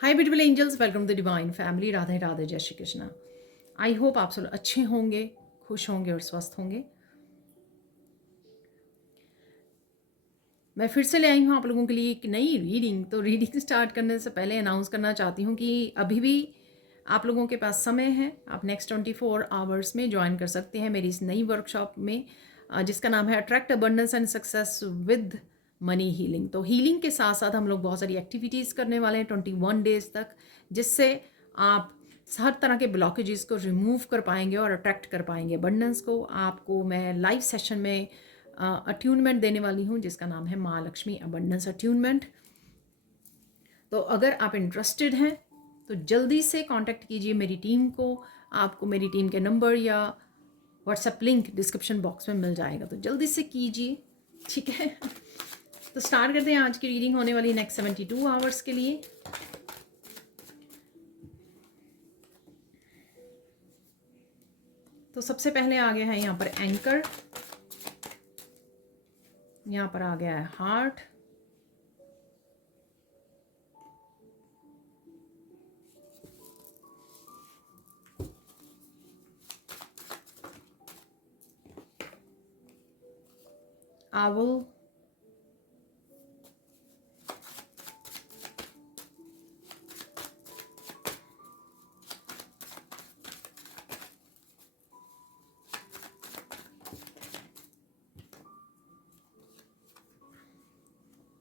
Hi beautiful angels, welcome to divine family. Radhe Radhe, जय Shri Krishna. I hope आप सब अच्छे होंगे, खुश होंगे और स्वस्थ होंगे। मैं फिर से ले आई हूँ आप लोगों के लिए एक नई रीडिंग। तो रीडिंग स्टार्ट करने से पहले अनाउंस करना चाहती हूँ कि अभी भी आप लोगों के पास समय है। आप नेक्स्ट 24 आवर्स में ज्वाइन कर सकते हैं मेरी इस नई वर्कशॉप में, जिसका नाम है attract abundance and success with money healing. तो हीलिंग के साथ साथ हम लोग बहुत सारी एक्टिविटीज़ करने वाले हैं 21 डेज तक, जिससे आप हर तरह के ब्लॉकेजेस को रिमूव कर पाएंगे और अट्रैक्ट कर पाएंगे अबंडेंस को। आपको मैं लाइव सेशन में अट्यूनमेंट देने वाली हूँ जिसका नाम है माँ लक्ष्मी अबंडेंस अट्यूनमेंट। तो अगर आप इंटरेस्टेड हैं तो जल्दी से कांटेक्ट कीजिए मेरी टीम को। आपको मेरी टीम के नंबर या व्हाट्सएप लिंक डिस्क्रिप्शन बॉक्स में मिल जाएगा, तो जल्दी से कीजिए, ठीक है। तो स्टार्ट करते हैं। आज की रीडिंग होने वाली नेक्स्ट 72 आवर्स के लिए। तो सबसे पहले आ गया है यहाँ पर एंकर, यहाँ पर आ गया है हार्ट, owl,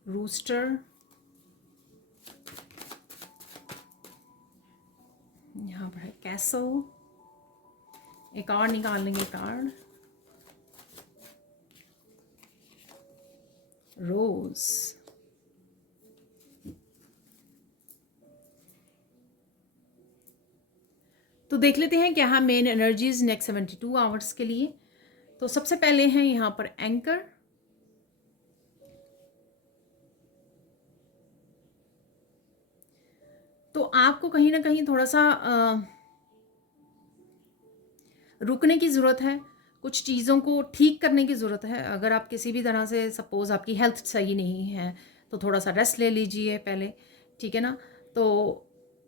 rooster, यहाँ पर है कैसल। एक और निकाल लेंगे कार्ड, रोज। तो देख लेते हैं क्या है मेन एनर्जीज नेक्स्ट 72 आवर्स के लिए। तो सबसे पहले हैं यहाँ पर एंकर। तो आपको कहीं ना कहीं थोड़ा सा रुकने की ज़रूरत है, कुछ चीज़ों को ठीक करने की ज़रूरत है। अगर आप किसी भी तरह से, सपोज़ आपकी हेल्थ सही नहीं है, तो थोड़ा सा रेस्ट ले लीजिए पहले, ठीक है ना। तो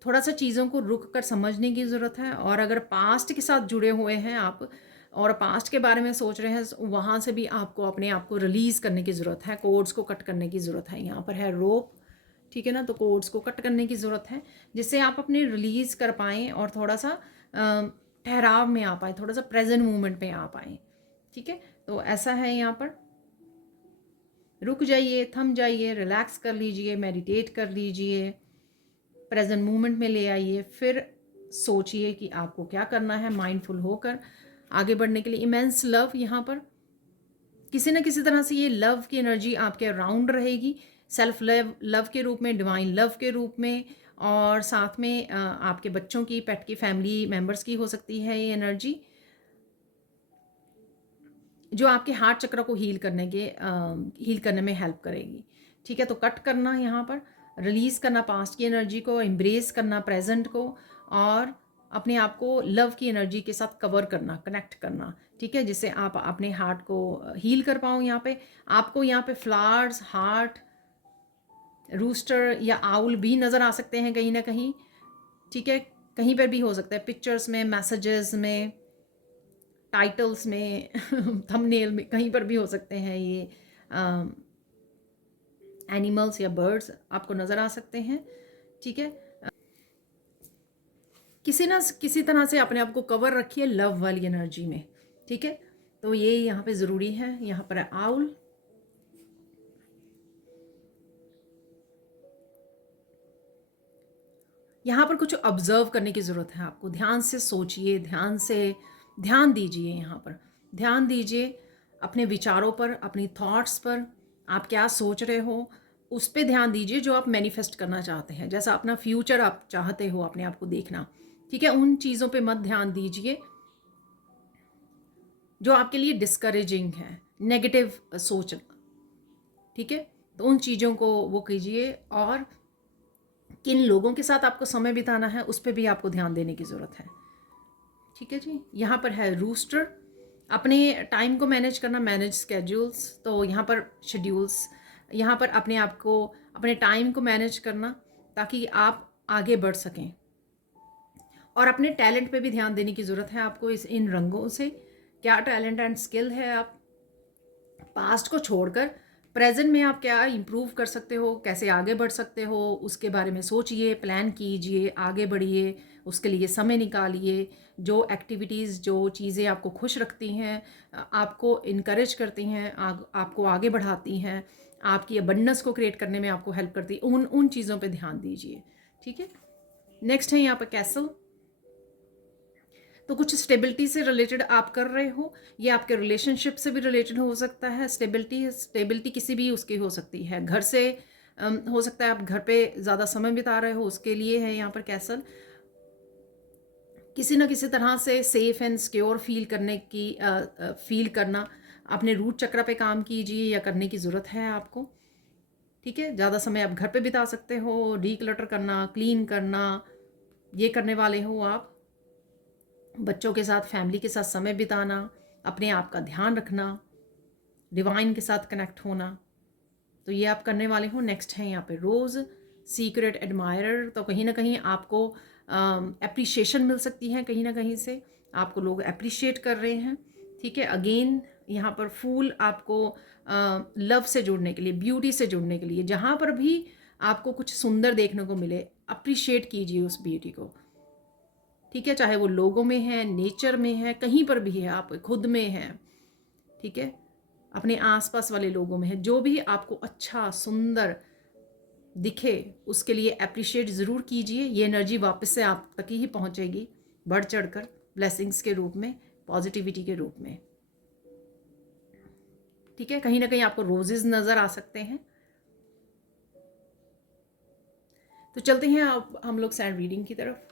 थोड़ा सा चीज़ों को रुक कर समझने की ज़रूरत है। और अगर पास्ट के साथ जुड़े हुए हैं आप और पास्ट के बारे में सोच रहे हैं, वहाँ से भी आपको अपने आप को रिलीज़ करने की ज़रूरत है, कोड्स को कट करने की ज़रूरत है। यहाँ पर है रोप, ठीक है ना। तो कोड्स को कट करने की ज़रूरत है जिससे आप अपने रिलीज़ कर पाएँ और थोड़ा सा ठहराव में आ पाए, थोड़ा सा प्रेजेंट मोमेंट में आ पाए, ठीक है। तो ऐसा है, यहाँ पर रुक जाइए, थम जाइए, रिलैक्स कर लीजिए, मेडिटेट कर लीजिए, प्रेजेंट मोमेंट में ले आइए, फिर सोचिए कि आपको क्या करना है। माइंडफुल होकर आगे बढ़ने के लिए इमेंस लव, यहाँ पर किसी न किसी तरह से ये लव की एनर्जी आपके अराउंड रहेगी, सेल्फ लव लव के रूप में, डिवाइन लव के रूप में, और साथ में आपके बच्चों की, पेट की, फैमिली मेंबर्स की हो सकती है ये एनर्जी, जो आपके हार्ट चक्र को हील करने में हेल्प करेगी, ठीक है। तो कट करना, यहाँ पर रिलीज़ करना पास्ट की एनर्जी को, एम्ब्रेस करना प्रेजेंट को, और अपने आप को लव की एनर्जी के साथ कवर करना, कनेक्ट करना, ठीक है, जिससे आप अपने हार्ट को हील कर पाओ। यहाँ पे आपको यहाँ पे फ्लावर्स, हार्ट, रूस्टर या आउल भी नज़र आ सकते हैं कहीं ना कहीं, ठीक है। कहीं पर भी हो सकता है, पिक्चर्स में, मैसेजेस में, टाइटल्स में थंबनेल में, कहीं पर भी हो सकते हैं ये एनिमल्स या बर्ड्स आपको नज़र आ सकते हैं, ठीक है। किसी ना किसी तरह से अपने आप को कवर रखिए लव वाली एनर्जी में, ठीक है। तो ये यहाँ पे ज़रूरी है। यहाँ पर है आउल, यहाँ पर कुछ ऑब्जर्व करने की ज़रूरत है आपको। ध्यान से सोचिए, ध्यान दीजिए, यहाँ पर ध्यान दीजिए अपने विचारों पर, अपनी थॉट्स पर। आप क्या सोच रहे हो उस पर ध्यान दीजिए, जो आप मैनिफेस्ट करना चाहते हैं, जैसा अपना फ्यूचर आप चाहते हो अपने आप को देखना, ठीक है। उन चीज़ों पे मत ध्यान दीजिए जो आपके लिए डिस्करेजिंग है, नेगेटिव सोच, ठीक है। तो उन चीज़ों को वो कीजिए। और किन लोगों के साथ आपको समय बिताना है उस पर भी आपको ध्यान देने की ज़रूरत है, ठीक है जी। यहाँ पर है रूस्टर, अपने टाइम को मैनेज करना, मैनेज स्केड्यूल्स। तो यहाँ पर शेड्यूल्स, यहाँ पर अपने आप को, अपने टाइम को मैनेज करना, ताकि आप आगे बढ़ सकें। और अपने टैलेंट पे भी ध्यान देने की ज़रूरत है आपको। इन रंगों से क्या टैलेंट एंड स्किल है, आप पास्ट को छोड़कर प्रेजेंट में आप क्या इम्प्रूव कर सकते हो, कैसे आगे बढ़ सकते हो, उसके बारे में सोचिए, प्लान कीजिए, आगे बढ़िए, उसके लिए समय निकालिए। जो एक्टिविटीज़, जो चीज़ें आपको खुश रखती हैं, आपको इनकरेज करती हैं, आपको आगे बढ़ाती हैं, आपकी अबंडेंस को क्रिएट करने में आपको हेल्प करती है, उन चीज़ों पे ध्यान दीजिए। ठीक है। नेक्स्ट है यहाँ पर कैसल। तो कुछ स्टेबिलिटी से रिलेटेड आप कर रहे हो, ये आपके रिलेशनशिप से भी रिलेटेड हो सकता है। स्टेबिलिटी किसी भी उसकी हो सकती है। घर से हो सकता है आप घर पे ज़्यादा समय बिता रहे हो, उसके लिए है यहाँ पर कैसल। किसी ना किसी तरह से सेफ एंड सिक्योर फील करना, अपने रूट चक्र पे काम कीजिए या करने की ज़रूरत है आपको। ठीक है। ज़्यादा समय आप घर पे बिता सकते हो, डीक्लटर करना, क्लीन करना, ये करने वाले हो आप। बच्चों के साथ, फैमिली के साथ समय बिताना, अपने आप का ध्यान रखना, डिवाइन के साथ कनेक्ट होना, तो ये आप करने वाले हो। नेक्स्ट है यहाँ पे रोज़, सीक्रेट एडमायरर। तो कहीं ना कहीं आपको एप्रिशिएशन मिल सकती है, कहीं ना कहीं से आपको लोग अप्रिशिएट कर रहे हैं। ठीक है। अगेन यहाँ पर फूल आपको लव से जुड़ने के लिए, ब्यूटी से जुड़ने के लिए, जहाँ पर भी आपको कुछ सुंदर देखने को मिले, अप्रिशिएट कीजिए उस ब्यूटी को। ठीक है। चाहे वो लोगों में है, नेचर में है, कहीं पर भी है, आप खुद में है। ठीक है। अपने आसपास वाले लोगों में है, जो भी आपको अच्छा सुंदर दिखे उसके लिए अप्रिशिएट ज़रूर कीजिए। ये एनर्जी वापस से आप तक ही पहुंचेगी, बढ़ चढ़कर, ब्लेसिंग्स के रूप में, पॉजिटिविटी के रूप में। ठीक है। कहीं ना कहीं आपको रोजेज नज़र आ सकते हैं। तो चलते हैं अब हम लोग सैंड रीडिंग की तरफ।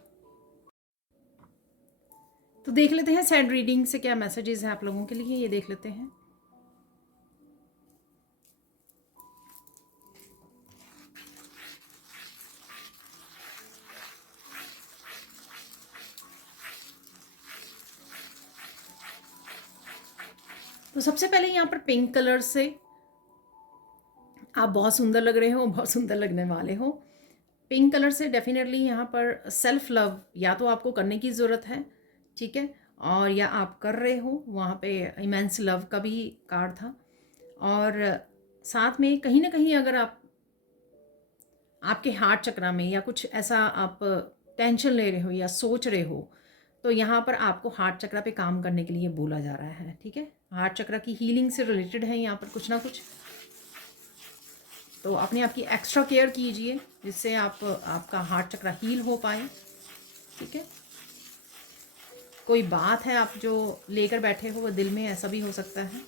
तो देख लेते हैं सैंड रीडिंग से क्या मैसेजेस हैं आप लोगों के लिए, ये देख लेते हैं। तो सबसे पहले यहाँ पर पिंक कलर से आप बहुत सुंदर लग रहे हो, बहुत सुंदर लगने वाले हो। पिंक कलर से डेफिनेटली यहाँ पर सेल्फ लव या तो आपको करने की ज़रूरत है। ठीक है। और या आप कर रहे हो, वहाँ पे इमेंस लव का भी कार्ड था। और साथ में कहीं ना कहीं अगर आप आपके हार्ट चक्र में या कुछ ऐसा आप टेंशन ले रहे हो या सोच रहे हो, तो यहाँ पर आपको हार्ट चक्र पे काम करने के लिए बोला जा रहा है। ठीक है। हार्ट चक्र की हीलिंग से रिलेटेड है यहाँ पर कुछ ना कुछ। तो अपने आप की एक्स्ट्रा केयर कीजिए, जिससे आपका हार्ट चक्र हील हो पाए। ठीक है। कोई बात है आप जो लेकर बैठे हो वो दिल में, ऐसा भी हो सकता है।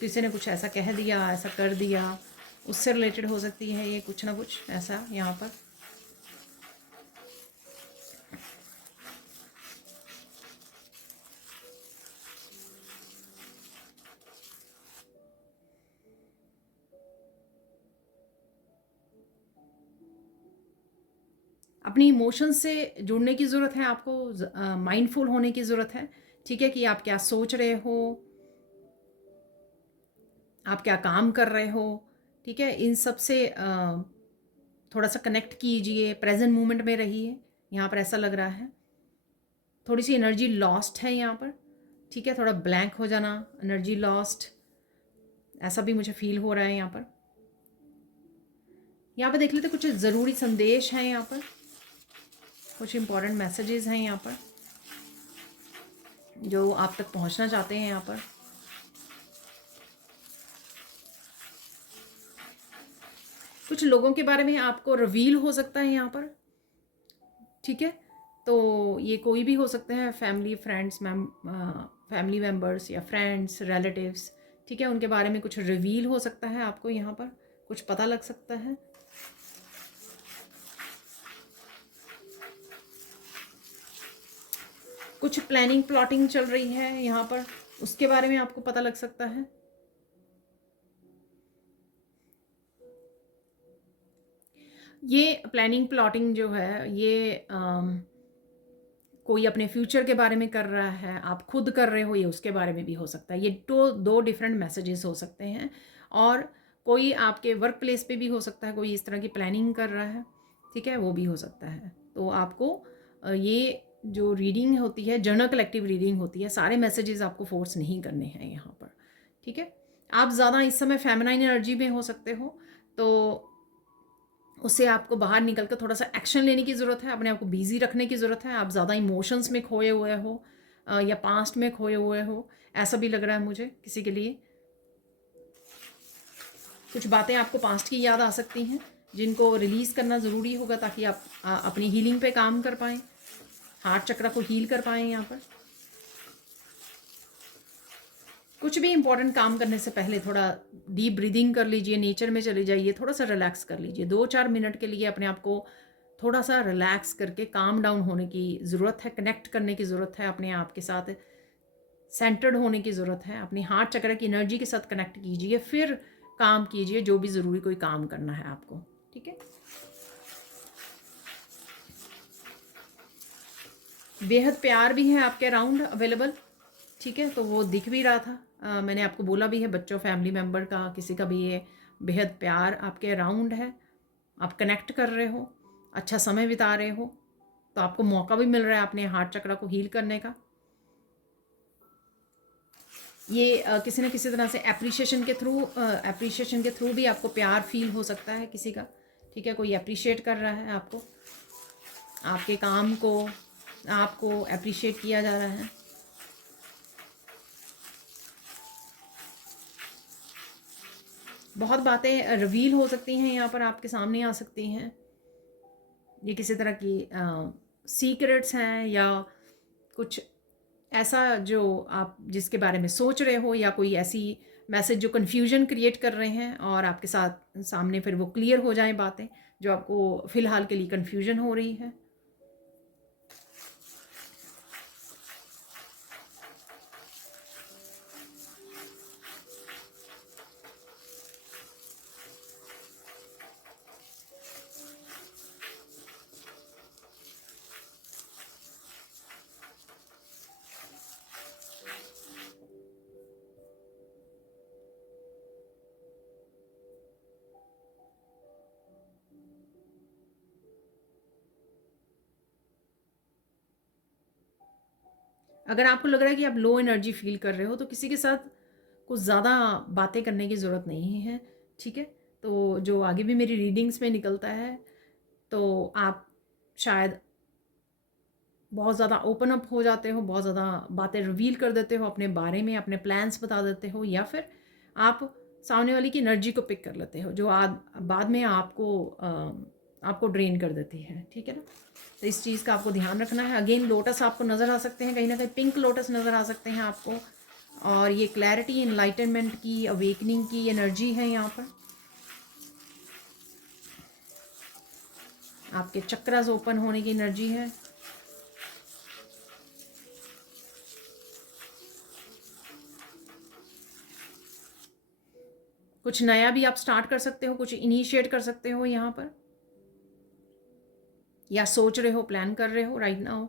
किसी ने कुछ ऐसा कह दिया, ऐसा कर दिया, उससे रिलेटेड हो सकती है ये कुछ ना कुछ ऐसा यहाँ पर। अपनी इमोशंस से जुड़ने की ज़रूरत है आपको, माइंडफुल होने की ज़रूरत है। ठीक है। कि आप क्या सोच रहे हो, आप क्या काम कर रहे हो। ठीक है। इन सब से थोड़ा सा कनेक्ट कीजिए, प्रेजेंट मोमेंट में रहिए। यहाँ पर ऐसा लग रहा है थोड़ी सी एनर्जी लॉस्ट है यहाँ पर। ठीक है। थोड़ा ब्लैंक हो जाना, एनर्जी लॉस्ट, ऐसा भी मुझे फील हो रहा है यहाँ पर। यहाँ पर देख लेते कुछ ज़रूरी संदेश हैं यहाँ पर, कुछ इंपॉर्टेंट मैसेजेस हैं यहाँ पर जो आप तक पहुँचना चाहते हैं यहाँ पर। कुछ लोगों के बारे में आपको रिवील हो सकता है यहाँ पर। ठीक है। तो ये कोई भी हो सकते हैं, फैमिली मेम्बर्स या फ्रेंड्स, रिलेटिव्स। ठीक है। उनके बारे में कुछ रिवील हो सकता है आपको, यहाँ पर कुछ पता लग सकता है। कुछ प्लानिंग प्लॉटिंग चल रही है यहाँ पर, उसके बारे में आपको पता लग सकता है। ये प्लानिंग प्लॉटिंग जो है ये कोई अपने फ्यूचर के बारे में कर रहा है, आप खुद कर रहे हो, ये उसके बारे में भी हो सकता है। ये दो डिफरेंट मैसेजेस हो सकते हैं। और कोई आपके वर्क प्लेस पे भी हो सकता है, कोई इस तरह की प्लानिंग कर रहा है। ठीक है, वो भी हो सकता है। तो आपको ये जो रीडिंग होती है, जर्नल कलेक्टिव रीडिंग होती है, सारे मैसेजेस आपको फोर्स नहीं करने हैं यहाँ पर, ठीक है। आप ज़्यादा इस समय फेमिनाइन एनर्जी में हो सकते हो, तो उससे आपको बाहर निकल कर थोड़ा सा एक्शन लेने की ज़रूरत है, अपने आप को बिजी रखने की ज़रूरत है। आप ज़्यादा इमोशंस में खोए हुए हो या पास्ट में खोए हुए हो, ऐसा भी लग रहा है मुझे किसी के लिए। कुछ बातें आपको पास्ट की याद आ सकती हैं जिनको रिलीज़ करना ज़रूरी होगा ताकि आप अपनी हीलिंग पे काम कर पाएँ, हार्ट चक्र को हील कर पाएँ। यहाँ पर कुछ भी इंपॉर्टेंट काम करने से पहले थोड़ा डीप ब्रीदिंग कर लीजिए, नेचर में चले जाइए, थोड़ा सा रिलैक्स कर लीजिए। 2-4 मिनट के लिए अपने आप को थोड़ा सा रिलैक्स करके काम डाउन होने की ज़रूरत है, कनेक्ट करने की ज़रूरत है, अपने आप के साथ सेंटर्ड होने की ज़रूरत है। अपनी हार्ट चक्र की एनर्जी के साथ कनेक्ट कीजिए, फिर काम कीजिए जो भी ज़रूरी कोई काम करना है आपको, ठीक है। बेहद प्यार भी है आपके अराउंड अवेलेबल, ठीक है। तो वो दिख भी रहा था, मैंने आपको बोला भी है, बच्चों, फैमिली मेम्बर का, किसी का भी ये बेहद प्यार आपके अराउंड है। आप कनेक्ट कर रहे हो, अच्छा समय बिता रहे हो, तो आपको मौका भी मिल रहा है अपने हार्ट चक्र को हील करने का। ये किसी न किसी तरह से एप्रिशिएशन के थ्रू भी आपको प्यार फील हो सकता है किसी का, ठीक है। कोई अप्रिशिएट कर रहा है आपको, आपके काम को आपको अप्रिशिएट किया जा रहा है। बहुत बातें रिवील हो सकती हैं यहाँ पर, आपके सामने आ सकती हैं। ये किसी तरह की सीक्रेट्स हैं या कुछ ऐसा जो आप जिसके बारे में सोच रहे हो, या कोई ऐसी मैसेज जो कन्फ्यूजन क्रिएट कर रहे हैं और आपके साथ सामने फिर वो क्लियर हो जाएं बातें जो आपको फ़िलहाल के लिए कन्फ्यूजन हो रही है। अगर आपको लग रहा है कि आप लो एनर्जी फील कर रहे हो, तो किसी के साथ कुछ ज़्यादा बातें करने की ज़रूरत नहीं है, ठीक है। तो जो आगे भी मेरी रीडिंग्स में निकलता है, तो आप शायद बहुत ज़्यादा ओपन अप हो जाते हो, बहुत ज़्यादा बातें रिवील कर देते हो अपने बारे में, अपने प्लान्स बता देते हो, या फिर आप सामने वाली की एनर्जी को पिक कर लेते हो जो बाद में आपको ड्रेन कर देती है, ठीक है ना। तो इस चीज़ का आपको ध्यान रखना है। अगेन लोटस आपको नज़र आ सकते हैं, कहीं ना कहीं पिंक लोटस नज़र आ सकते हैं आपको, और ये क्लैरिटी, इनलाइटनमेंट की, अवेकनिंग की एनर्जी है यहाँ पर। आपके चक्रास ओपन होने की एनर्जी है। कुछ नया भी आप स्टार्ट कर सकते हो, कुछ इनिशिएट कर सकते हो यहाँ पर, या सोच रहे हो, प्लान कर रहे हो राइट नाउ।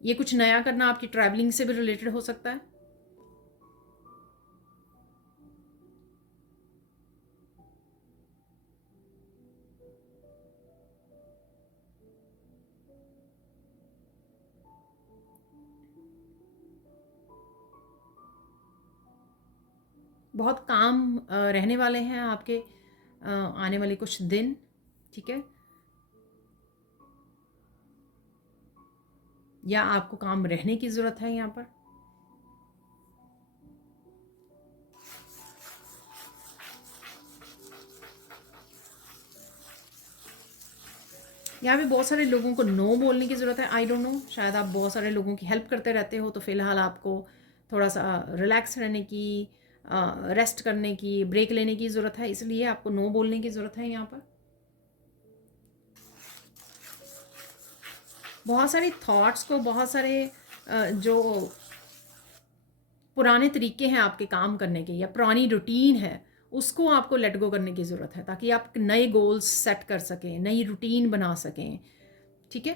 ये कुछ नया करना आपकी ट्रैवलिंग से भी रिलेटेड हो सकता है। बहुत काम रहने वाले हैं आपके आने वाले कुछ दिन, ठीक है। या आपको काम रहने की ज़रूरत है यहाँ पर। यहाँ पे बहुत सारे लोगों को नो बोलने की ज़रूरत है। आई डोंट नो, शायद आप बहुत सारे लोगों की हेल्प करते रहते हो, तो फ़िलहाल आपको थोड़ा सा रिलैक्स रहने की, रेस्ट करने की, ब्रेक लेने की ज़रूरत है, इसलिए आपको नो बोलने की ज़रूरत है यहाँ पर। बहुत सारी थॉट्स को, बहुत सारे जो पुराने तरीके हैं आपके काम करने के या पुरानी रूटीन है, उसको आपको लेट गो करने की ज़रूरत है ताकि आप नए गोल्स सेट कर सकें, नई रूटीन बना सकें, ठीक है।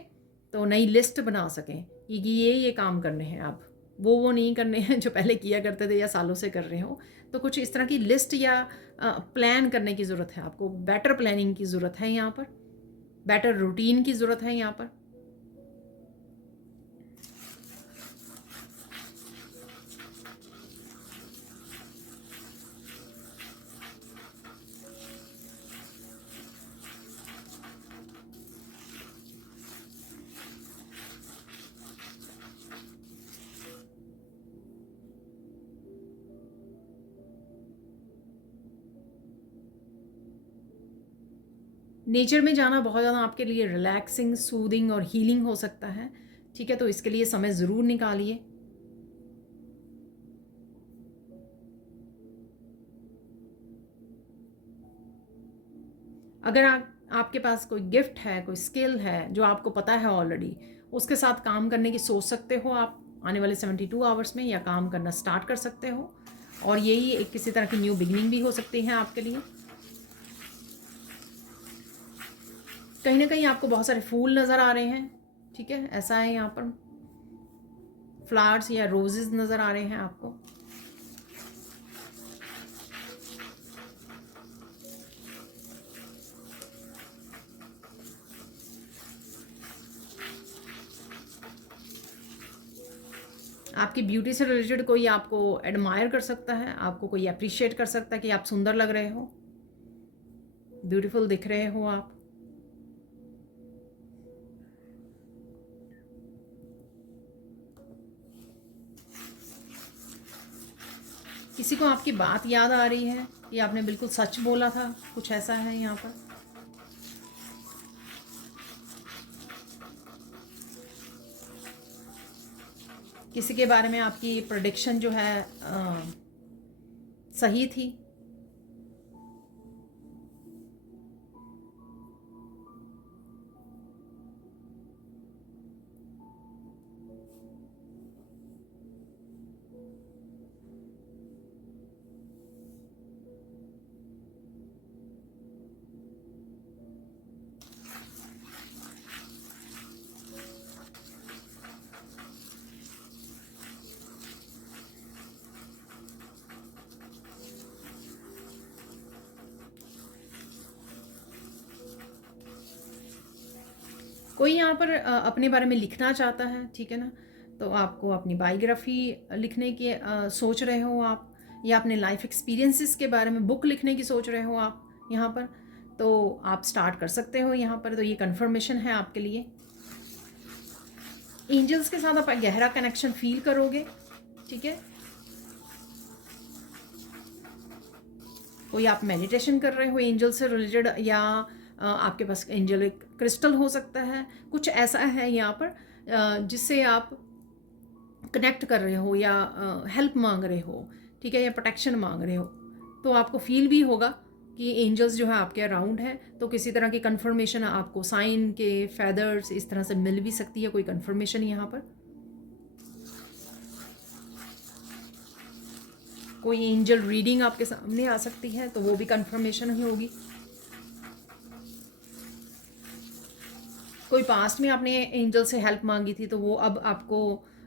तो नई लिस्ट बना सकें कि ये काम करने हैं अब, वो नहीं करने हैं जो पहले किया करते थे या सालों से कर रहे हो। तो कुछ इस तरह की लिस्ट या प्लान करने की ज़रूरत है आपको, बेटर प्लानिंग की ज़रूरत है यहाँ पर, बेटर रूटीन की ज़रूरत है यहाँ पर। नेचर में जाना बहुत ज़्यादा आपके लिए रिलैक्सिंग, सूदिंग और हीलिंग हो सकता है, ठीक है? तो इसके लिए समय ज़रूर निकालिए। अगर आपके पास कोई गिफ्ट है, कोई स्किल है जो आपको पता है ऑलरेडी, उसके साथ काम करने की सोच सकते हो आप आने वाले 72 आवर्स में, या काम करना स्टार्ट कर सकते हो। और यही एक किसी तरह की न्यू बिगिनिंग भी हो सकती है आपके लिए। कहीं ना कहीं आपको बहुत सारे फूल नज़र आ रहे हैं, ठीक है? ऐसा है यहाँ पर, फ्लावर्स या रोजेज नज़र आ रहे हैं आपको। आपकी ब्यूटी से रिलेटेड कोई आपको एडमायर कर सकता है, आपको कोई अप्रिशिएट कर सकता है कि आप सुंदर लग रहे हो, ब्यूटीफुल दिख रहे हो आप। किसी को आपकी बात याद आ रही है कि आपने बिल्कुल सच बोला था, कुछ ऐसा है यहाँ पर। किसी के बारे में आपकी प्रेडिक्शन जो है सही थी। कोई यहाँ पर अपने बारे में लिखना चाहता है, ठीक है ना? तो आपको अपनी बायोग्राफी लिखने की सोच रहे हो आप, या अपने लाइफ एक्सपीरियंसेस के बारे में बुक लिखने की सोच रहे हो आप यहाँ पर, तो आप स्टार्ट कर सकते हो यहाँ पर। तो ये कन्फर्मेशन है आपके लिए। एंजल्स के साथ आप गहरा कनेक्शन फील करोगे, ठीक है? कोई आप मेडिटेशन कर रहे हो एंजल से रिलेटेड, या आपके पास एंजलिक क्रिस्टल हो सकता है, कुछ ऐसा है यहाँ पर जिससे आप कनेक्ट कर रहे हो, या हेल्प मांग रहे हो, ठीक है, या प्रोटेक्शन मांग रहे हो। तो आपको फील भी होगा कि एंजल्स जो है आपके अराउंड है। तो किसी तरह की कंफर्मेशन आपको साइन के फेदर्स इस तरह से मिल भी सकती है, कोई कंफर्मेशन यहाँ पर। कोई एंजल रीडिंग आपके सामने आ सकती है, तो वो भी कंफर्मेशन ही होगी। कोई पास्ट में आपने एंजल से हेल्प मांगी थी, तो वो अब आपको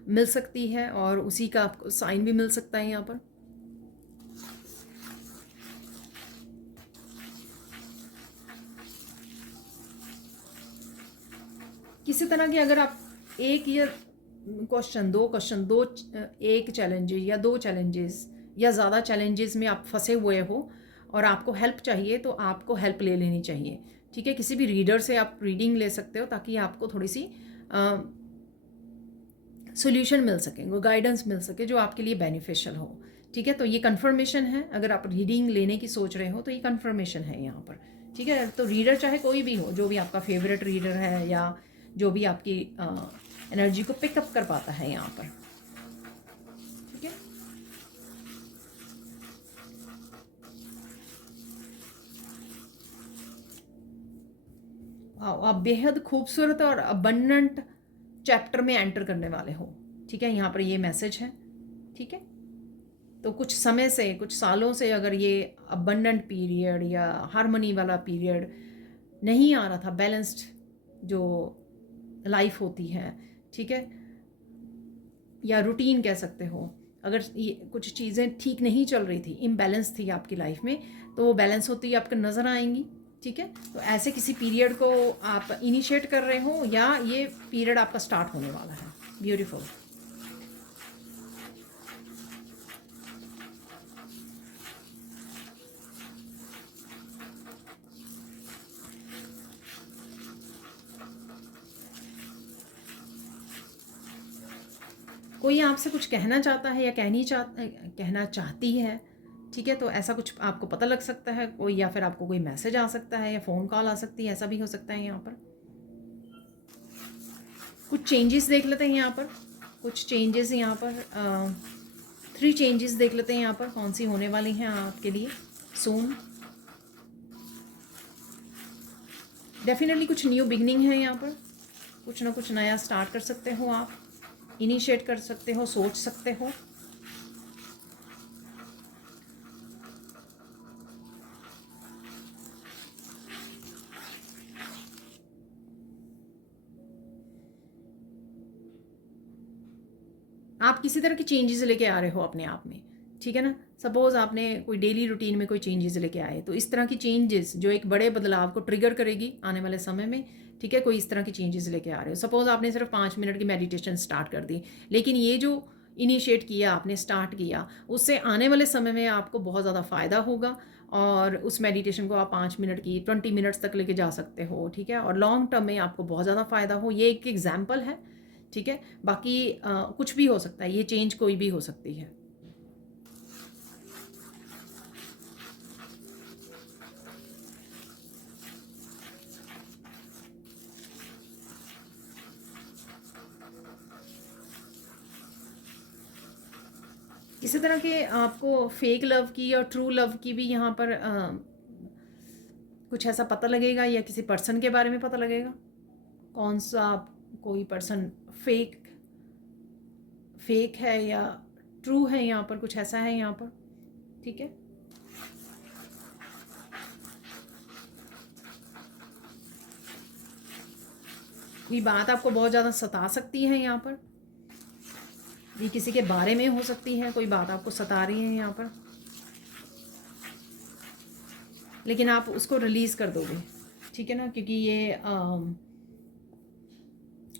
मिल सकती है, और उसी का आपको साइन भी मिल सकता है यहाँ पर। किसी तरह की अगर आप एक या क्वेश्चन दो एक चैलेंजेस या दो चैलेंजेस या ज़्यादा चैलेंजेस में आप फंसे हुए हो और आपको हेल्प चाहिए, तो आपको हेल्प ले लेनी चाहिए, ठीक है? किसी भी रीडर से आप रीडिंग ले सकते हो, ताकि आपको थोड़ी सी सोल्यूशन मिल सके, वो गाइडेंस मिल सके जो आपके लिए बेनिफिशियल हो, ठीक है? तो ये कन्फर्मेशन है। अगर आप रीडिंग लेने की सोच रहे हो तो ये कन्फर्मेशन है यहाँ पर, ठीक है? तो रीडर चाहे कोई भी हो, जो भी आपका फेवरेट रीडर है, या जो भी आपकी एनर्जी को पिकअप कर पाता है यहाँ पर, ठीक है? आप बेहद खूबसूरत और अबंडेंट चैप्टर में एंटर करने वाले हो, ठीक है? यहाँ पर ये मैसेज है, ठीक है? तो कुछ समय से, कुछ सालों से अगर ये अबंडेंट पीरियड या हार्मनी वाला पीरियड नहीं आ रहा था, बैलेंस्ड जो लाइफ होती है, ठीक है, या रूटीन कह सकते हो। अगर ये कुछ चीज़ें ठीक नहीं चल रही थी, इम्बैलेंस थी आपकी लाइफ में, तो वो बैलेंस होती आपको नज़र आएंगी। ठीक है, तो ऐसे किसी पीरियड को आप इनिशिएट कर रहे हो या ये पीरियड आपका स्टार्ट होने वाला है। ब्यूटीफुल। कोई आपसे कुछ कहना चाहता है या कहना चाहती है। ठीक है, तो ऐसा कुछ आपको पता लग सकता है कोई, या फिर आपको कोई मैसेज आ सकता है या फ़ोन कॉल आ सकती है, ऐसा भी हो सकता है। यहाँ पर कुछ चेंजेस देख लेते हैं। यहाँ पर कुछ चेंजेस, यहाँ पर 3 चेंजेस देख लेते हैं यहाँ पर, कौन सी होने वाली हैं आपके लिए सून। डेफिनेटली कुछ न्यू बिगनिंग है यहाँ पर, कुछ ना कुछ नया स्टार्ट कर सकते हो आप, इनिशिएट कर सकते हो, सोच सकते हो। आप किसी तरह की चेंजेस लेके आ रहे हो अपने आप में। ठीक है ना, सपोज आपने कोई डेली रूटीन में कोई चेंजेस लेके आए, तो इस तरह की चेंजेस जो एक बड़े बदलाव को ट्रिगर करेगी आने वाले समय में। ठीक है, कोई इस तरह की चेंजेस लेके आ रहे हो। सपोज आपने सिर्फ 5 मिनट की मेडिटेशन स्टार्ट कर दी, लेकिन ये जो इनिशिएट किया आपने, स्टार्ट किया, उससे आने वाले समय में आपको बहुत ज़्यादा फ़ायदा होगा। और उस मेडिटेशन को आप 5 मिनट की 20 मिनट्स तक लेके जा सकते हो। ठीक है, और लॉन्ग टर्म में आपको बहुत ज़्यादा फ़ायदा हो। ये एक एग्जाम्पल है। ठीक है, बाकी कुछ भी हो सकता है, ये चेंज कोई भी हो सकती है। इसी तरह के आपको फेक लव की और ट्रू लव की भी यहाँ पर कुछ ऐसा पता लगेगा, या किसी पर्सन के बारे में पता लगेगा। कौन सा कोई पर्सन फेक फेक है या ट्रू है, यहाँ पर कुछ ऐसा है यहाँ पर। ठीक है, ये बात आपको बहुत ज़्यादा सता सकती है यहाँ पर। ये किसी के बारे में हो सकती है, कोई बात आपको सता रही है यहाँ पर, लेकिन आप उसको रिलीज़ कर दोगे। ठीक है ना, क्योंकि ये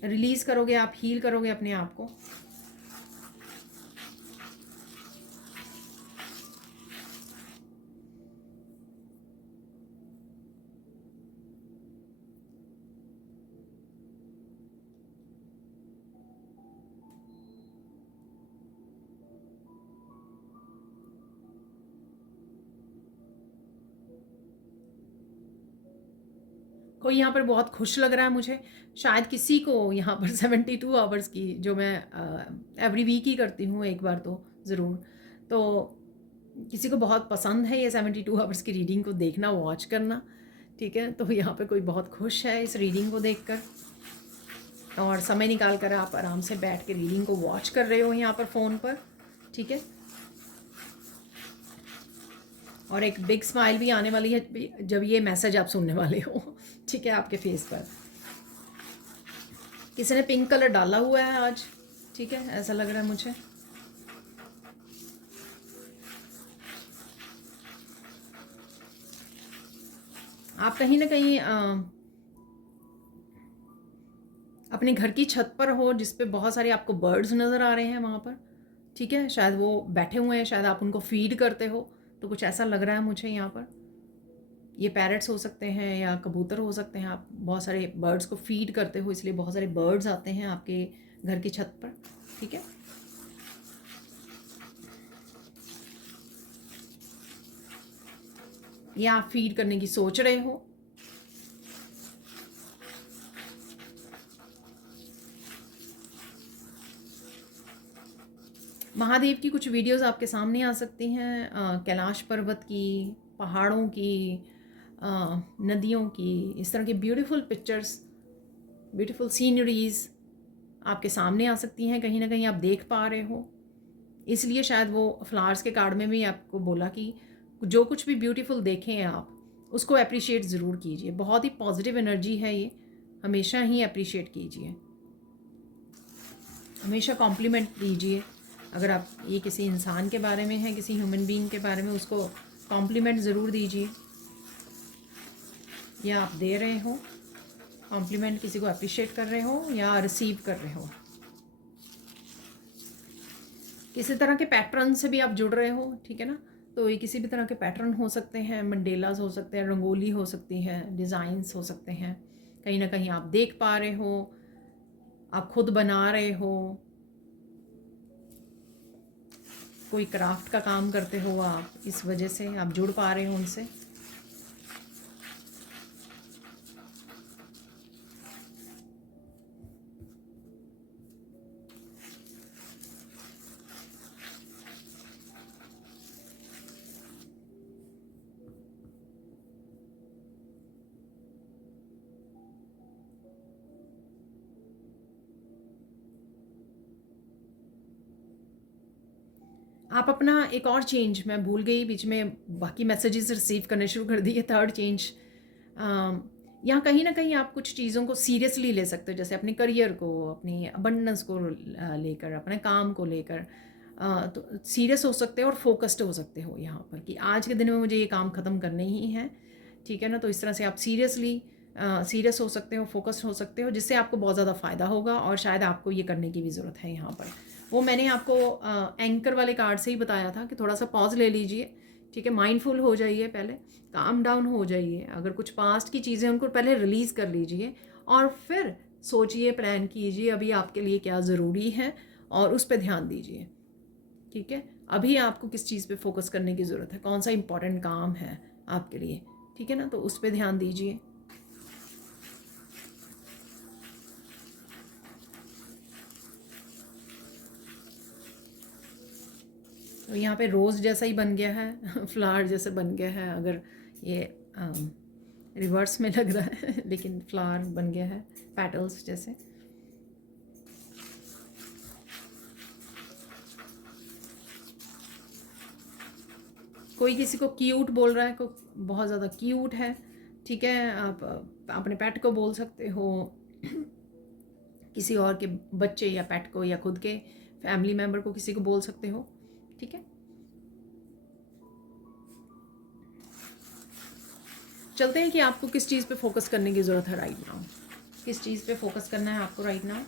रिलीज़ करोगे, आप हील करोगे अपने आप को। कोई यहाँ पर बहुत खुश लग रहा है मुझे। शायद किसी को यहाँ पर 72 आवर्स की, जो मैं एवरी वीक ही करती हूँ एक बार तो ज़रूर, तो किसी को बहुत पसंद है ये 72 आवर्स की रीडिंग को देखना, वॉच करना। ठीक है, तो यहाँ पे कोई बहुत खुश है इस रीडिंग को देखकर, और समय निकाल कर आप आराम से बैठ के रीडिंग को वॉच कर रहे हो यहाँ पर फ़ोन पर। ठीक है, और एक बिग स्माइल भी आने वाली है जब ये मैसेज आप सुनने वाले हो। ठीक है, आपके फेस पर किसी ने पिंक कलर डाला हुआ है आज। ठीक है, ऐसा लग रहा है मुझे। आप कहीं ना कहीं अपने घर की छत पर हो, जिस पे बहुत सारे आपको बर्ड्स नज़र आ रहे हैं वहाँ पर। ठीक है, शायद वो बैठे हुए हैं, शायद आप उनको फीड करते हो, तो कुछ ऐसा लग रहा है मुझे यहाँ पर। ये पैरट्स हो सकते हैं या कबूतर हो सकते हैं, आप बहुत सारे बर्ड्स को फीड करते हो, इसलिए बहुत सारे बर्ड्स आते हैं आपके घर की छत पर। ठीक है, या आप फीड करने की सोच रहे हो। महादेव की कुछ वीडियोस आपके सामने आ सकती हैं, कैलाश पर्वत की, पहाड़ों की, नदियों की, इस तरह की ब्यूटीफुल पिक्चर्स, ब्यूटीफुल सीनरीज आपके सामने आ सकती हैं, कहीं ना कहीं आप देख पा रहे हो। इसलिए शायद वो फ्लावर्स के कार्ड में भी आपको बोला कि जो कुछ भी ब्यूटीफुल देखें आप उसको अप्रिशिएट ज़रूर कीजिए। बहुत ही पॉजिटिव एनर्जी है ये, हमेशा ही अप्रिशिएट कीजिए। हमेशा कॉम्प्लीमेंट दीजिए। अगर आप ये किसी इंसान के बारे में है, किसी ह्यूमन बीइंग के बारे में, उसको कॉम्प्लीमेंट ज़रूर दीजिए, या आप दे रहे हो कॉम्प्लीमेंट, किसी को अप्रिशिएट कर रहे हो या रिसीव कर रहे हो। किसी तरह के पैटर्न से भी आप जुड़ रहे हो, ठीक है ना। तो ये किसी भी तरह के पैटर्न हो सकते हैं, मंडेलास हो सकते हैं, रंगोली हो सकती है, डिज़ाइंस हो सकते हैं। कहीं ना कहीं आप देख पा रहे हो, आप खुद बना रहे हो, कोई क्राफ्ट का काम करते हो आप, इस वजह से आप जुड़ पा रहे हो उनसे। आप अपना एक और चेंज, मैं भूल गई बीच में, बाकी मैसेजेस रिसीव करने शुरू कर दिए। थर्ड चेंज, यहाँ कहीं ना कहीं आप कुछ चीज़ों को सीरियसली ले सकते हो, जैसे अपने करियर को, अपनी अबंडेंस को लेकर, अपने काम को लेकर। तो सीरियस हो सकते हो और फोकस्ड हो सकते हो यहाँ पर, कि आज के दिन में मुझे ये काम ख़त्म करने ही है, ठीक है ना। तो इस तरह से आप सीरियस हो सकते हो, फोकस्ड हो सकते हो, जिससे आपको बहुत ज़्यादा फ़ायदा होगा, और शायद आपको ये करने की भी ज़रूरत है यहाँ पर। वो मैंने आपको एंकर वाले कार्ड से ही बताया था कि थोड़ा सा पॉज ले लीजिए, ठीक है। माइंडफुल हो जाइए, पहले काम डाउन हो जाइए। अगर कुछ पास्ट की चीज़ें उनको पहले रिलीज़ कर लीजिए, और फिर सोचिए, प्लान कीजिए अभी आपके लिए क्या ज़रूरी है, और उस पर ध्यान दीजिए, ठीक है। अभी आपको किस चीज़ पे फोकस करने की ज़रूरत है, कौन सा इंपॉर्टेंट काम है आपके लिए, ठीक है ना। तो उस पर ध्यान दीजिए। तो यहाँ पे रोज़ जैसा ही बन गया है फ्लावर जैसे बन गया है। अगर ये रिवर्स में लग रहा है लेकिन फ्लावर बन गया है, पेटल्स जैसे। कोई किसी को क्यूट बोल रहा है, कोई बहुत ज़्यादा क्यूट है, ठीक है। आप अपने पेट को बोल सकते हो, किसी और के बच्चे या पेट को, या खुद के फैमिली मेम्बर को किसी को बोल सकते हो, ठीक है। चलते हैं कि आपको किस चीज़ पे फोकस करने की ज़रूरत है राइट नाउ। किस चीज़ पे फोकस करना है आपको राइट नाउ।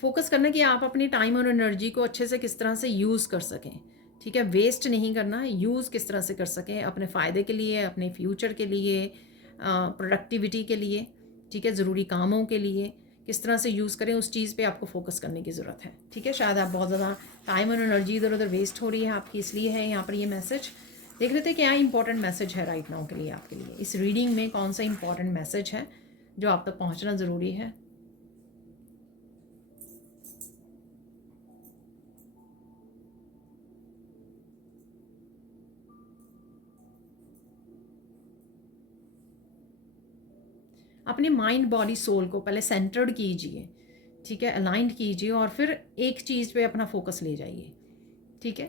फोकस करना कि आप अपनी टाइम और एनर्जी को अच्छे से किस तरह से यूज़ कर सकें, ठीक है। वेस्ट नहीं करना है, यूज़ किस तरह से कर सकें अपने फ़ायदे के लिए, अपने फ्यूचर के लिए, प्रोडक्टिविटी के लिए, ठीक है, ज़रूरी कामों के लिए किस तरह से यूज़ करें, उस चीज़ पे आपको फोकस करने की ज़रूरत है, ठीक है। शायद आप बहुत ज़्यादा टाइम और एनर्जी इधर उधर वेस्ट हो रही है आपकी, इसलिए है यहाँ पर ये मैसेज। देख लेते हैं क्या इंपॉर्टेंट मैसेज है राइट नाउ के लिए आपके लिए। इस रीडिंग में कौन सा इंपॉर्टेंट मैसेज है जो आप तक पहुँचना ज़रूरी है। अपने माइंड बॉडी सोल को पहले सेंटर्ड कीजिए, ठीक है, अलाइंड कीजिए, और फिर एक चीज़ पे अपना फोकस ले जाइए, ठीक है।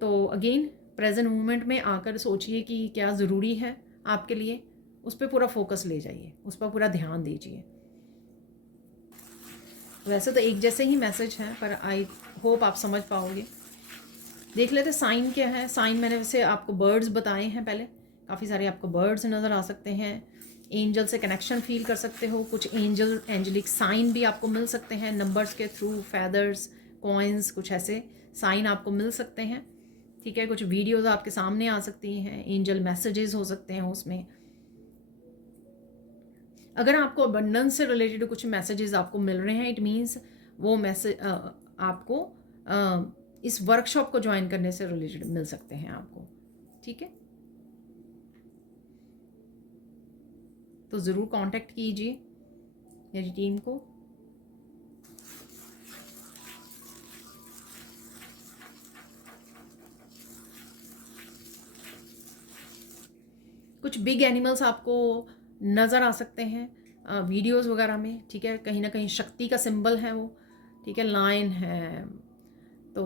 तो अगेन प्रेजेंट मोमेंट में आकर सोचिए कि क्या ज़रूरी है आपके लिए, उस पर पूरा फोकस ले जाइए, उस पर पूरा ध्यान दीजिए। वैसे तो एक जैसे ही मैसेज हैं, पर आई होप आप समझ पाओगे। देख लेते साइन क्या है। साइन मैंने वैसे आपको बर्ड्स बताए हैं पहले, काफ़ी सारे आपको बर्ड्स नज़र आ सकते हैं। एंजल से कनेक्शन फील कर सकते हो, कुछ एंजलिक साइन भी आपको मिल सकते हैं नंबर्स के थ्रू, फेदर्स, कॉइन्स, कुछ ऐसे साइन आपको मिल सकते हैं, ठीक है। कुछ वीडियोस आपके सामने आ सकती हैं, एंजल मैसेजेस हो सकते हैं उसमें। अगर आपको अबंडेंस से रिलेटेड कुछ मैसेजेस आपको मिल रहे हैं, इट मीन्स वो मैसेज आपको इस वर्कशॉप को ज्वाइन करने से रिलेटेड मिल सकते हैं आपको, ठीक है। तो ज़रूर कांटेक्ट कीजिए मेरी टीम को। कुछ बिग एनिमल्स आपको नज़र आ सकते हैं वीडियोस वगैरह में, ठीक है। कहीं ना कहीं शक्ति का सिंबल है वो, ठीक है। लायन है, तो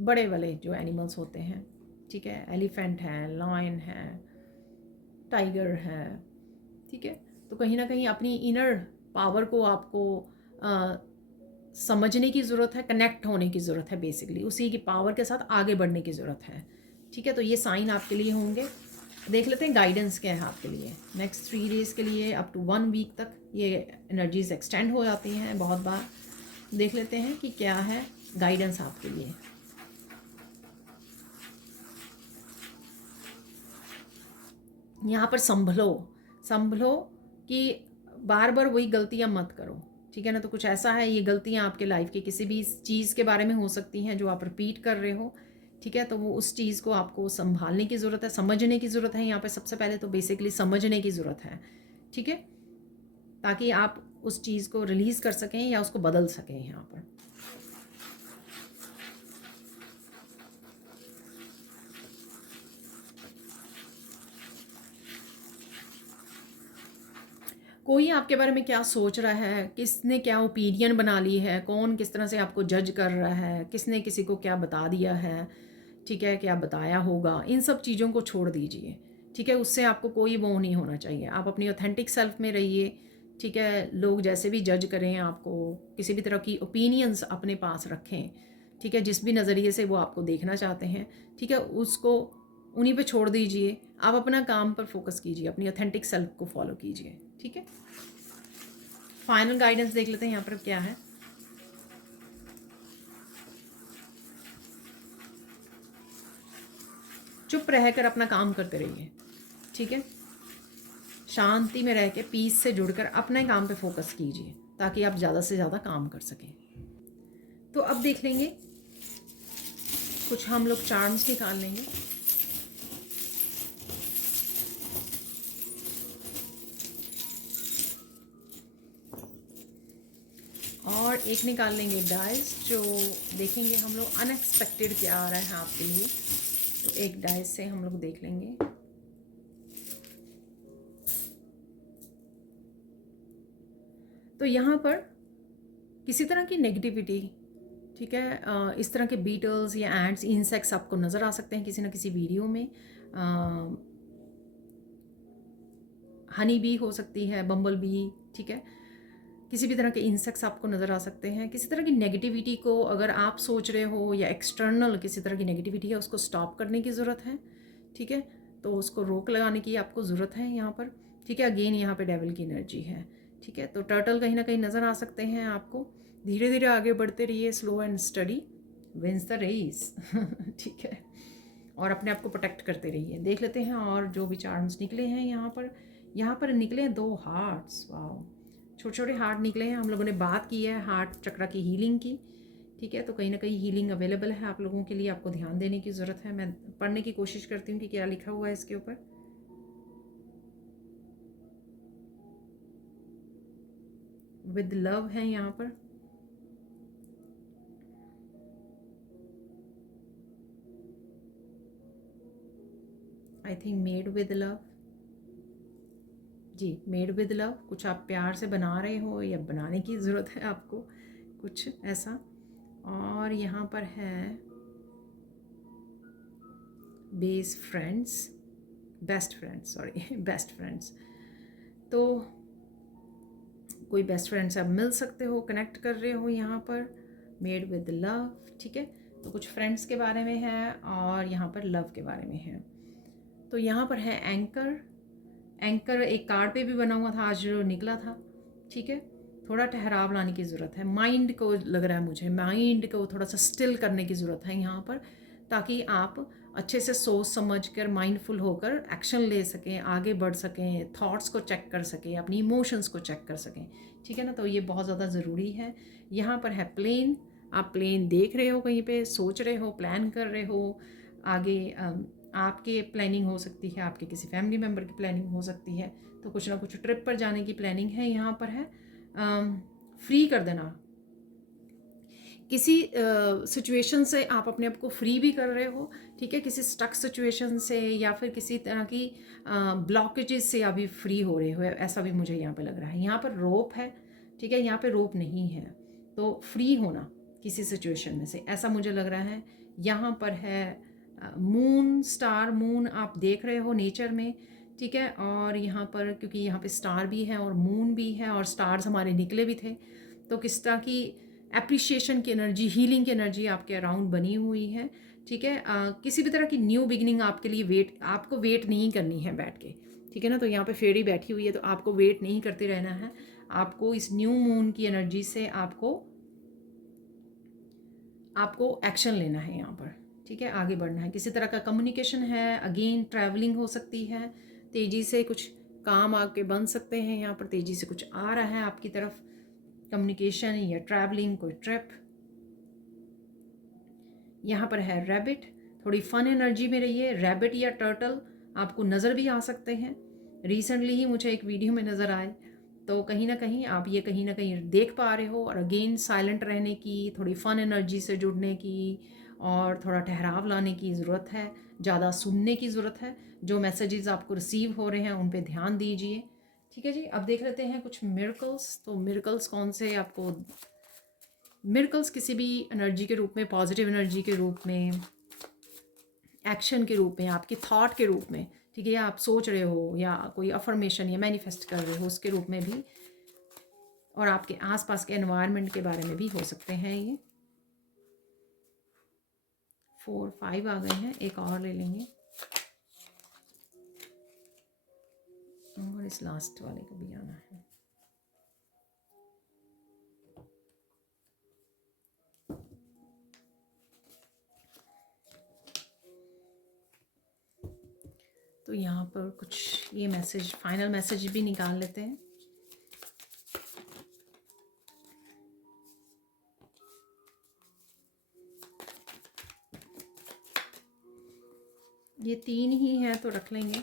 बड़े वाले जो एनिमल्स होते हैं, ठीक है, एलिफेंट है, लायन है, टाइगर है, ठीक है। तो कहीं ना कहीं अपनी इनर पावर को आपको समझने की ज़रूरत है, कनेक्ट होने की ज़रूरत है, बेसिकली उसी की पावर के साथ आगे बढ़ने की ज़रूरत है। ठीक है, तो ये साइन आपके लिए होंगे। देख लेते हैं गाइडेंस क्या है आपके लिए नेक्स्ट 3 डेज़ के लिए, अप टू 1 वीक तक ये एनर्जीज एक्सटेंड हो जाती हैं बहुत बार। देख लेते हैं कि क्या है गाइडेंस आपके लिए। यहाँ पर संभलो संभलो कि बार बार वही गलतियाँ मत करो। ठीक है ना, तो कुछ ऐसा है, ये गलतियाँ आपके लाइफ की किसी भी चीज़ के बारे में हो सकती हैं जो आप रिपीट कर रहे हो। ठीक है, तो वो उस चीज़ को आपको संभालने की ज़रूरत है, समझने की ज़रूरत है। यहाँ पे सबसे पहले तो बेसिकली समझने की ज़रूरत है। ठीक है, ताकि आप उस चीज़ को रिलीज़ कर सकें या उसको बदल सकें। यहाँ पर कोई आपके बारे में क्या सोच रहा है, किसने क्या ओपिनियन बना ली है, कौन किस तरह से आपको जज कर रहा है, किसने किसी को क्या बता दिया है, ठीक है, क्या बताया होगा, इन सब चीज़ों को छोड़ दीजिए। ठीक है, उससे आपको कोई वो नहीं होना चाहिए। आप अपनी ऑथेंटिक सेल्फ में रहिए। ठीक है, लोग जैसे भी जज करें आपको, किसी भी तरह की ओपिनियंस अपने पास रखें। ठीक है, जिस भी नज़रिए से वो आपको देखना चाहते हैं, ठीक है, उसको उन्हीं पे छोड़ दीजिए। आप अपना काम पर फोकस कीजिए, अपनी ऑथेंटिक सेल्फ को फॉलो कीजिए। ठीक है, फाइनल गाइडेंस देख लेते हैं यहाँ पर क्या है। चुप रहकर अपना काम करते रहिए। ठीक है, शांति में रह के पीस से जुड़कर अपने काम पे फोकस कीजिए ताकि आप ज़्यादा से ज़्यादा काम कर सकें। तो अब देख लेंगे, कुछ हम लोग चार्म्स निकाल लेंगे। और एक निकाल लेंगे डाइस, जो देखेंगे हम लोग अनएक्सपेक्टेड क्या आ रहा है आपके लिए। तो एक डाइस से हम लोग देख लेंगे। तो यहाँ पर किसी तरह की नेगेटिविटी, ठीक है, इस तरह के बीटल्स या एंड्स, इंसेक्ट्स आपको नज़र आ सकते हैं किसी न किसी वीडियो में। हनी बी हो सकती है, बम्बल बी। ठीक है, किसी भी तरह के इंसेक्ट्स आपको नज़र आ सकते हैं। किसी तरह की नेगेटिविटी को अगर आप सोच रहे हो या एक्सटर्नल किसी तरह की नेगेटिविटी है, उसको स्टॉप करने की ज़रूरत है। ठीक है, तो उसको रोक लगाने की आपको ज़रूरत है यहाँ पर। ठीक है, अगेन यहाँ पे डेविल की एनर्जी है। ठीक है, तो टर्टल कहीं ना कहीं नज़र आ सकते हैं आपको। धीरे धीरे आगे बढ़ते रहिए, slow and steady wins the race. ठीक है, और अपने आप को प्रोटेक्ट करते रहिए। देख लेते हैं और जो भी चार्म्स निकले हैं यहाँ पर निकले हैं 2 हार्ट्स। वाओ, छोटे छोटे हार्ट निकले हैं। हम लोगों ने बात की है हार्ट चक्रा की हीलिंग की। ठीक है, तो कहीं ना कहीं हीलिंग अवेलेबल है आप लोगों के लिए, आपको ध्यान देने की ज़रूरत है। मैं पढ़ने की कोशिश करती हूँ कि क्या लिखा हुआ है इसके ऊपर। विद लव है यहाँ पर। I think made with love. जी, मेड विद लव। कुछ आप प्यार से बना रहे हो या बनाने की ज़रूरत है आपको, कुछ ऐसा। और यहाँ पर है best friends, best friends, sorry best friends. तो कोई बेस्ट फ्रेंड से आप मिल सकते हो, कनेक्ट कर रहे हो यहाँ पर। Made with love. ठीक है, तो कुछ फ्रेंड्स के बारे में है और यहाँ पर लव के बारे में है। तो यहाँ पर है एंकर। एंकर एक कार्ड पे भी बना हुआ था, आज जो निकला था। ठीक है, थोड़ा ठहराव लाने की ज़रूरत है। माइंड को लग रहा है मुझे, माइंड को थोड़ा सा स्टिल करने की ज़रूरत है यहाँ पर, ताकि आप अच्छे से सोच समझ कर, माइंडफुल होकर एक्शन ले सकें, आगे बढ़ सकें, थॉट्स को चेक कर सकें, अपनी इमोशंस को चेक कर सकें। ठीक है ना, तो ये बहुत ज़्यादा ज़रूरी है। यहाँ पर है प्लेन। आप प्लेन देख रहे हो, कहीं पे सोच रहे हो, प्लान कर रहे हो आगे। आपके प्लानिंग हो सकती है, आपके किसी फैमिली मेम्बर की प्लानिंग हो सकती है। तो कुछ ना कुछ ट्रिप पर जाने की प्लानिंग है यहाँ पर है। फ्री कर देना, किसी सिचुएशन से आप अपने आप को फ्री भी कर रहे हो। ठीक है, किसी स्टक सिचुएशन से या फिर किसी तरह की ब्लॉकेजेस से अभी फ्री हो रहे हो, ऐसा भी मुझे यहाँ पे लग रहा है। यहाँ पर रोप है। ठीक है, यहाँ पे रोप नहीं है, तो फ्री होना किसी सिचुएशन में से, ऐसा मुझे लग रहा है। यहाँ पर है मून, स्टार मून आप देख रहे हो नेचर में। ठीक है। और यहाँ पर क्योंकि यहाँ पे स्टार भी है और मून भी है और स्टार्स हमारे निकले भी थे, तो किस तरह की एप्रिशिएशन की एनर्जी, हीलिंग की एनर्जी आपके अराउंड बनी हुई है। ठीक है। किसी भी तरह की न्यू बिगिनिंग आपके लिए आपको वेट नहीं करनी है बैठ के। ठीक है ना। तो यहाँ पे फेरी बैठी हुई है, तो आपको वेट नहीं करते रहना है। आपको इस न्यू मून की एनर्जी से आपको एक्शन लेना है यहाँ पर। ठीक है। आगे बढ़ना है। किसी तरह का कम्युनिकेशन है, अगेन ट्रैवलिंग हो सकती है, तेज़ी से कुछ काम आपके बन सकते हैं। यहाँ पर तेज़ी से कुछ आ रहा है आपकी तरफ, कम्युनिकेशन या ट्रैवलिंग, कोई ट्रिप। यहाँ पर है रैबिट, थोड़ी फन एनर्जी में रहिए। रैबिट या टर्टल आपको नज़र भी आ सकते हैं। रिसेंटली ही मुझे एक वीडियो में नज़र आए, तो कहीं ना कहीं आप ये कहीं ना कहीं देख पा रहे हो। और अगेन साइलेंट रहने की, थोड़ी फन एनर्जी से जुड़ने की और थोड़ा ठहराव लाने की ज़रूरत है, ज़्यादा सुनने की ज़रूरत है। जो मैसेजेस आपको रिसीव हो रहे हैं उन पे ध्यान दीजिए। ठीक है जी। अब देख लेते हैं कुछ मिरेकल्स। तो मिरेकल्स कौन से आपको, मिरेकल्स किसी भी एनर्जी के रूप में, पॉजिटिव एनर्जी के रूप में, एक्शन के रूप में, आपके थॉट के रूप में, ठीक है, या आप सोच रहे हो या कोई अफर्मेशन या मैनिफेस्ट कर रहे हो उसके रूप में भी, और आपके आसपास के एनवायरनमेंट के बारे में भी हो सकते हैं। ये 4 5 आ गए हैं, एक और ले लेंगे और इस लास्ट वाले को भी आना है। तो यहाँ पर कुछ ये मैसेज, फाइनल मैसेज भी निकाल लेते हैं। ये 3 ही हैं तो रख लेंगे।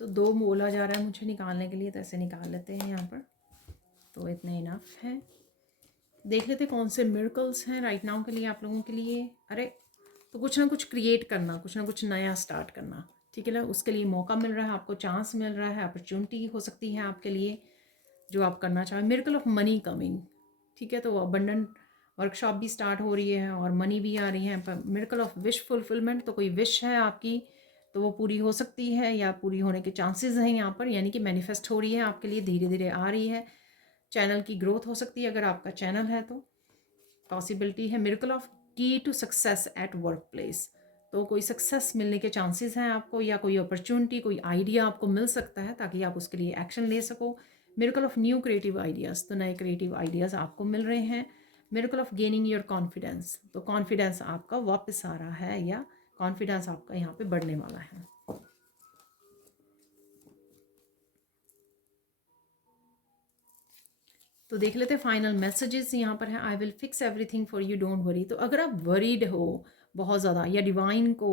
तो 2 बोला जा रहा है मुझे निकालने के लिए, तो ऐसे निकाल लेते हैं यहाँ पर। तो इतने इनफ है। देख लेते कौन से मिरेकल्स हैं राइट नाउ के लिए आप लोगों के लिए। अरे, तो कुछ ना कुछ क्रिएट करना, कुछ ना कुछ नया स्टार्ट करना। ठीक है ना। उसके लिए मौका मिल रहा है आपको, चांस मिल रहा है, अपॉर्चुनिटी हो सकती है आपके लिए जो आप करना चाहें। Miracle of money coming. ठीक है। तो अबंडेंट वर्कशॉप भी स्टार्ट हो रही है और मनी भी आ रही है। पर मिरेकल ऑफ विश फुलफिलमेंट, तो कोई विश है आपकी तो वो पूरी हो सकती है या पूरी होने के चांसेस हैं यहाँ पर, यानी कि मैनिफेस्ट हो रही है आपके लिए, धीरे धीरे आ रही है। चैनल की ग्रोथ हो सकती है, अगर आपका चैनल है तो पॉसिबिलिटी है। Miracle of key to success at work place, तो कोई सक्सेस मिलने के चांसेस हैं आपको, या कोई अपॉर्चुनिटी, कोई आइडिया आपको मिल सकता है ताकि आप उसके लिए एक्शन ले सको। Miracle of new creative ideas, तो नए क्रिएटिव आइडियाज़ आपको मिल रहे हैं। Miracle of gaining your confidence, तो कॉन्फिडेंस आपका वापस आ रहा है या कॉन्फिडेंस आपका यहाँ पे बढ़ने वाला है। तो देख लेते हैं फाइनल मैसेजेस यहाँ पर है। I will fix everything for you, don't worry. तो अगर आप वरीड हो बहुत ज़्यादा या डिवाइन को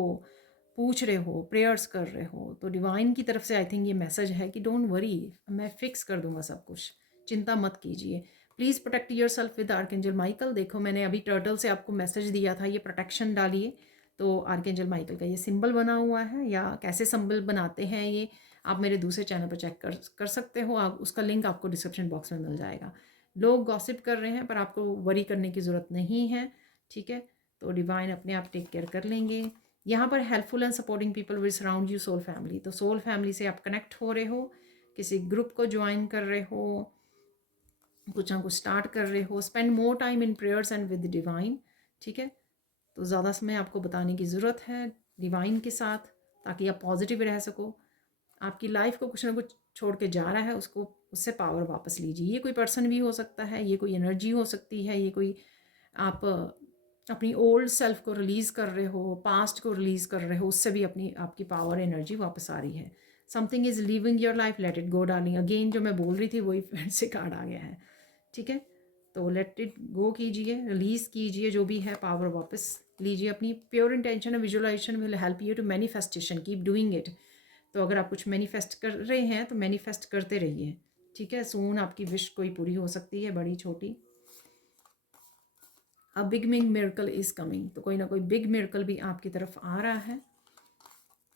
पूछ रहे हो, प्रेयर्स कर रहे हो, तो डिवाइन की तरफ से आई थिंक ये मैसेज है कि डोंट वरी, मैं फिक्स कर दूंगा सब कुछ, चिंता मत कीजिए। Please protect your self with archangel Michael. देखो मैंने अभी टर्टल से आपको मैसेज दिया था, ये प्रोटेक्शन डालिए। तो आर्कएंजल माइकल का ये सिंबल बना हुआ है, या कैसे सिंबल बनाते हैं ये आप मेरे दूसरे चैनल पर चेक कर सकते हो। आप उसका लिंक आपको डिस्क्रिप्शन बॉक्स में मिल जाएगा। लोग गॉसिप कर रहे हैं पर आपको वरी करने की ज़रूरत नहीं है। ठीक है। तो डिवाइन अपने आप टेक केयर कर लेंगे। यहाँ पर helpful and supporting people will surround you, soul family. तो सोल फैमिली से आप कनेक्ट हो रहे हो, किसी ग्रुप को ज्वाइन कर रहे हो, कुछ ना कुछ स्टार्ट कर रहे हो। Spend more time in prayers and with divine. ठीक है। तो ज़्यादा समय आपको बताने की ज़रूरत है डिवाइन के साथ, ताकि आप पॉजिटिव रह सको। आपकी लाइफ को कुछ ना कुछ छोड़ के जा रहा है, उसको, उससे पावर वापस लीजिए। ये कोई पर्सन भी हो सकता है, ये कोई एनर्जी हो सकती है, ये कोई आप अपनी ओल्ड सेल्फ को रिलीज़ कर रहे हो, पास्ट को रिलीज़ कर रहे हो, उससे भी अपनी आपकी पावर एनर्जी वापस आ रही है। Something is living your life, let it go darling. Again जो मैं बोल रही थी वही फिर से कार्ड आ गया है। ठीक है। तो लेट इट गो कीजिए, रिलीज़ कीजिए जो भी है, पावर वापस लीजिए अपनी। प्योर इंटेंशन और visualisation will help you to manifestation, keep doing it. तो अगर आप कुछ मैनिफेस्ट कर रहे हैं तो मैनिफेस्ट करते रहिए, ठीक है। सून आपकी विश कोई पूरी हो सकती है, बड़ी छोटी। A big miracle is coming, तो कोई ना कोई बिग मिरेकल भी आपकी तरफ आ रहा है।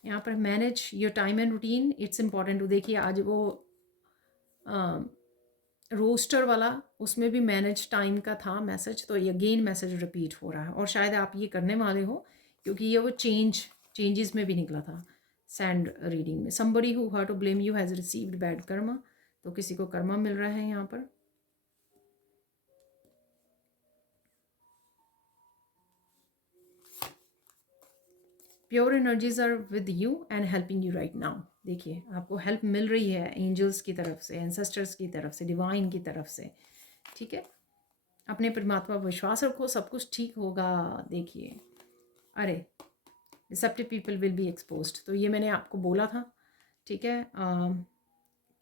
यहाँ पर manage your time and routine, it's important to, देखिए आज वो रोस्टर वाला, उसमें भी मैनेज टाइम का था मैसेज, तो ये अगेन मैसेज रिपीट हो रहा है और शायद आप ये करने वाले हो क्योंकि ये वो चेंजेस में भी निकला था सैंड रीडिंग में। Somebody who hurt to blame you has received bad karma, तो किसी को कर्मा मिल रहा है यहाँ पर। Pure energies are with you and helping you right now, देखिए आपको हेल्प मिल रही है एंजल्स की तरफ से, एंसेस्टर्स की तरफ से, डिवाइन की तरफ से, ठीक है। अपने परमात्मा पर विश्वास रखो, सब कुछ ठीक होगा। देखिए अरे deceptive people will be exposed, तो ये मैंने आपको बोला था, ठीक है,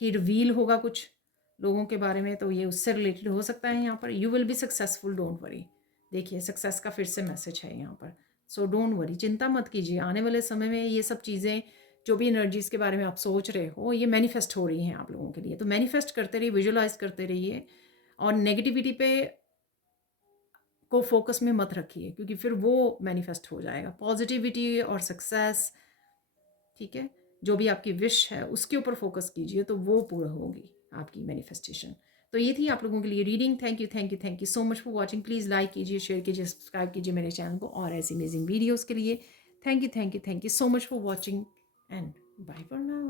कि रिवील होगा कुछ लोगों के बारे में, तो ये उससे रिलेटेड हो सकता है। यहाँ पर you will be successful, don't worry, देखिए सक्सेस का फिर से मैसेज है यहाँ पर। सो डोंट वरी, चिंता मत कीजिए, आने वाले समय में ये सब चीज़ें, जो भी एनर्जीज़ के बारे में आप सोच रहे हो, ये मैनिफेस्ट हो रही हैं आप लोगों के लिए। तो मैनिफेस्ट करते रहिए, विजुअलाइज करते रहिए और नेगेटिविटी पे को फोकस में मत रखिए क्योंकि फिर वो मैनिफेस्ट हो जाएगा। पॉजिटिविटी और सक्सेस, ठीक है, जो भी आपकी विश है उसके ऊपर फोकस कीजिए तो वो पूरा होगी आपकी मैनिफेस्टेशन। तो ये थी आप लोगों के लिए reading. Thank you so much for watching. Please like कीजिए, शेयर कीजिए, सब्सक्राइब कीजिए मेरे चैनल को और ऐसी अमेजिंग वीडियोज़ के लिए। Thank you so much for watching and bye for now.